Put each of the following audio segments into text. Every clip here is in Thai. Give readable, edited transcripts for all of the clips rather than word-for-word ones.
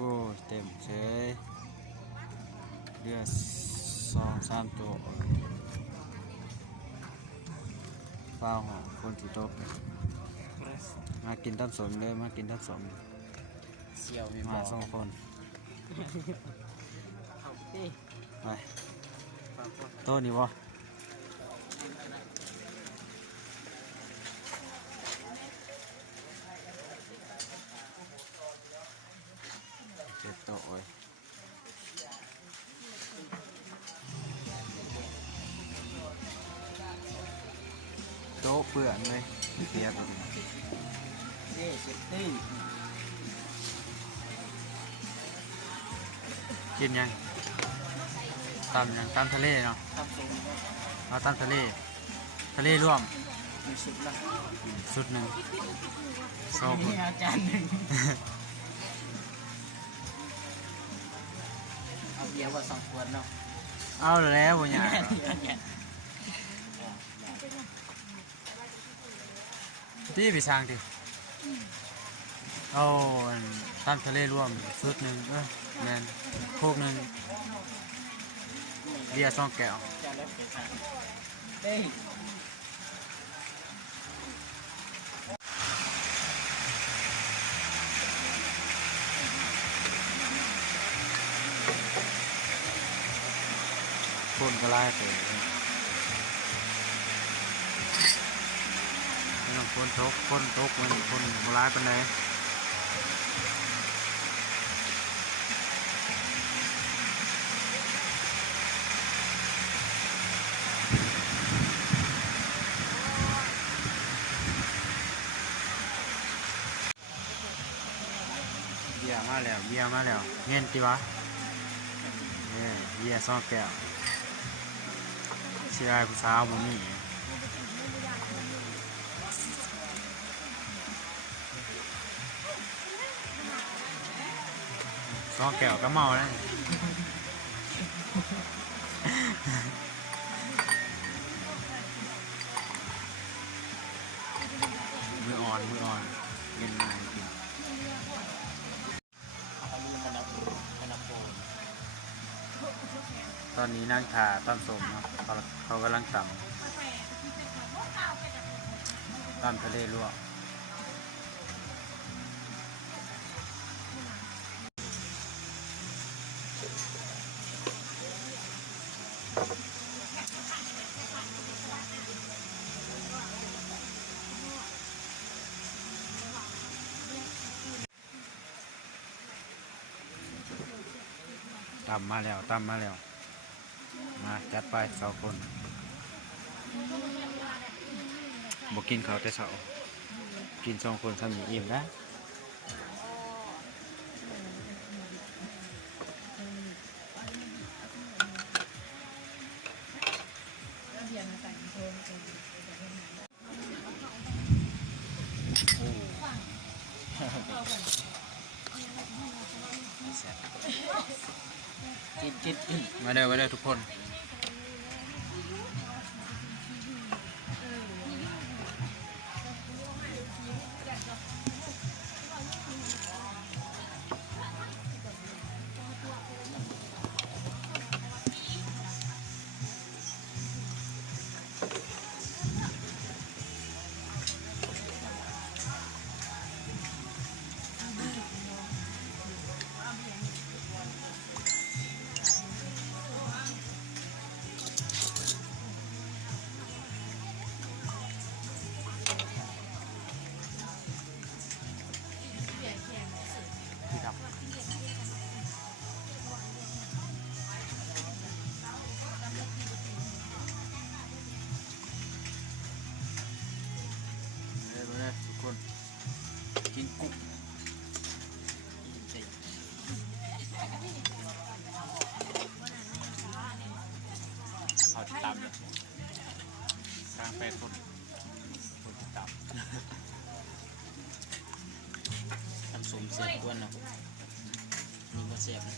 โบเต็มเฉยเรือ2-3ตัวเปล่าหอคนที่ตกมากินตั้มสมเลยมากินตั้มสมเสี่ยวมีมา2 คนไปโต๊ะนี่วะเจ็ดโต๊ะเลยโต๊ะเปื่อนเลยเปียกแบบนี้กินยังตำยังตำทะเลเนาะเอาตำทะเลร่วมสุดหนึ่งโซ่คนจานหนึ่งเอาเบียร์ว่า2 ขวดเนาะเอาแล้วบ่เนี่ยที่ไปสร้างดิเอาตำทะเลร่วมสุดหนึ่งแมนโคกหนึ่งเบียร์2 แก้วคนก็ไล่ไปไม่ต้องคนตกมันคนร้ายไปไหนเบียร์มาแล้วเงี้ยติวะเบียร์2 แก้วเชียร์ผู้สาวบ่มี2 แก้วก็เมาแล้วมืออ่อนเล่นง่ายจริงตอนนี้นั่งถ่าตำสมเนาะเขากำลังตำทะเลลวกตำมาแล้วมาจัดไป2 คนบอกกินเขาแต่เสากิน2 คนทำอย่างอิ่มนะกินมาเด้อทุกคนทุกคนกินกุ้งเอาตำเลยสร้าง8 คนตสมเสียบกวนเนาะนี่ก็เสียบนะ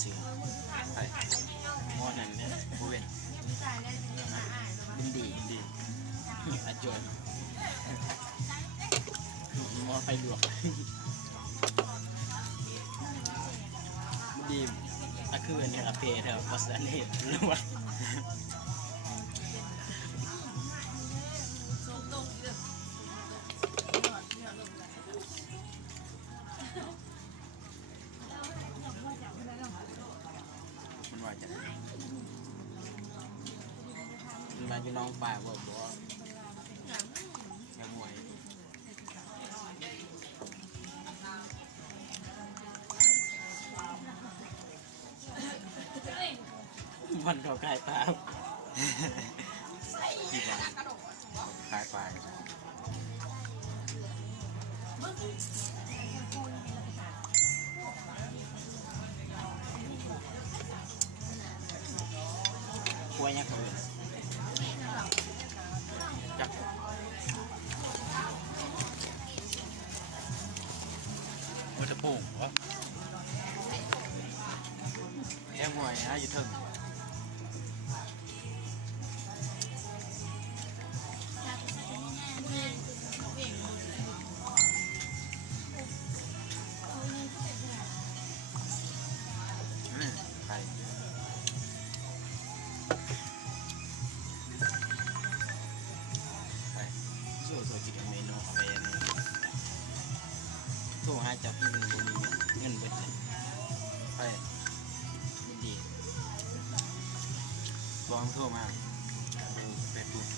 เสือ ไป หม้อนั่นเนี่ย ผู้เว้น ดินดี ดี อาจวนหม้อไฟลวกดีอะคือเนี่ยอะเพเถอะภาษาเนี่ยลวก มันว่าจะ มาอยู่น้องป่าบอกว่าแค่มวยมันเขากายตาม ที่ว่าขายไป กล้วยเนี่ยเขาเลย จักมันจะโป่งเหรอแค่มวยนะอยู่ถึงไป ไป สู้จิกเมนูเอาไปเนี่ยโทรหาจับเงินบุญเงินเบิดเลย ไป บุญดี ลองโทรมาดูเฟซบุ๊ก